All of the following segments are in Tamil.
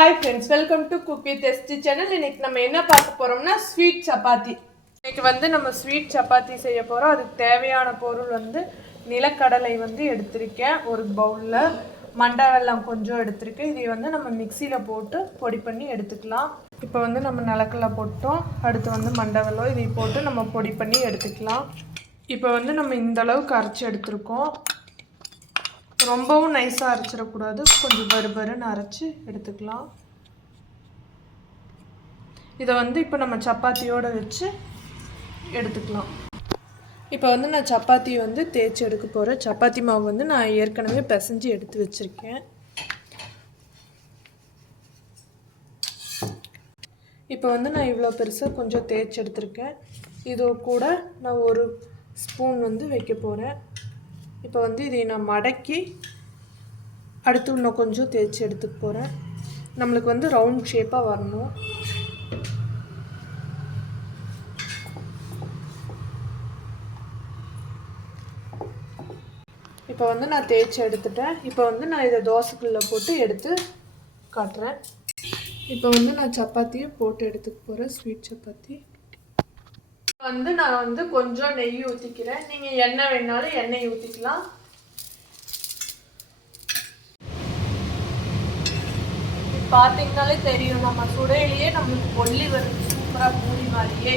Hi friends, welcome to Cook with ST channel. இன்னைக்கு நம்ம என்ன பார்க்க போறோம்னா ஸ்வீட் சப்பாத்தி. இன்னைக்கு வந்து நம்ம ஸ்வீட் சப்பாத்தி செய்ய போறோம். அதுக்கு தேவையான பொருள் வந்து நிலக்கடலை வந்து எடுத்துர்க்கேன் ஒரு பவுல்ல. மண்டை வெல்லம் கொஞ்சம் எடுத்துர்க்கேன். இதை வந்து நம்ம மிக்ஸில போட்டு பொடி பண்ணி எடுத்துக்கலாம். இப்போ வந்து நம்ம நிலக்கடலை போட்டோம். அடுத்து வந்து மண்டை வெல்லம் இதை போட்டு நம்ம பொடி பண்ணி எடுத்துக்கலாம். இப்போ வந்து நம்ம இந்த அளவுக்கு அரைச்சு எடுத்துர்க்கோம். ரொம்பவும் நைஸா அரைச்சிர கூடாது. கொஞ்சம் பருபருன்னு அரைச்சு எடுத்துக்கலாம். இத வந்து இப்போ நம்ம சப்பாத்தியோட வச்சு எடுத்துக்கலாம். இப்போ வந்து நான் சப்பாத்தி வந்து தேய்ச்சி எடுக்க போறேன். சப்பாத்தி மாவு வந்து நான் ஏற்கனவே பிசைஞ்சு எடுத்து வச்சிருக்கேன். இப்போ வந்து நான் இவ்வளோ பெருசா கொஞ்சம் தேய்ச்சி எடுத்துருக்கேன். இது கூட நான் ஒரு ஸ்பூன் வந்து வைக்க போறேன். இப்போ வந்து இதை நான் மடக்கி அடுத்து இன்னும் கொஞ்சம் தேய்ச்சி எடுத்துக்க போகிறேன். நம்மளுக்கு வந்து ரவுண்ட் ஷேப்பாக வரணும். இப்போ வந்து நான் தேய்ச்சி எடுத்துட்டேன். இப்போ வந்து நான் இதை தோசைக்குள்ளே போட்டு எடுத்து காட்டுறேன். இப்போ வந்து நான் சப்பாத்தியை போட்டு எடுத்துக்க போகிறேன். ஸ்வீட் சப்பாத்தி வந்து நான் வந்து கொஞ்சம் நெய் ஊற்றிக்கிறேன். நீங்கள் எண்ணெய் வேணாலும் எண்ணெய் ஊற்றிக்கலாம். பார்த்தீங்கனாலே தெரியும், நம்ம சுடையிலேயே நம்மளுக்கு பொல்லி வருது. சூப்பராக பூரி மாதிரியே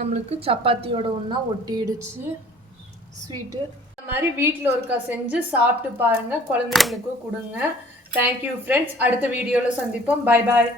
நம்மளுக்கு சப்பாத்தியோட ஒன்றா ஒட்டிடுச்சு ஸ்வீட்டு. இந்த மாதிரி வீட்டில் ஒருக்கா செஞ்சு சாப்பிட்டு பாருங்கள், குழந்தைங்களுக்கும் கொடுங்க. Thank you friends. அடுத்த வீடியோவில் சந்திப்போம். Bye bye.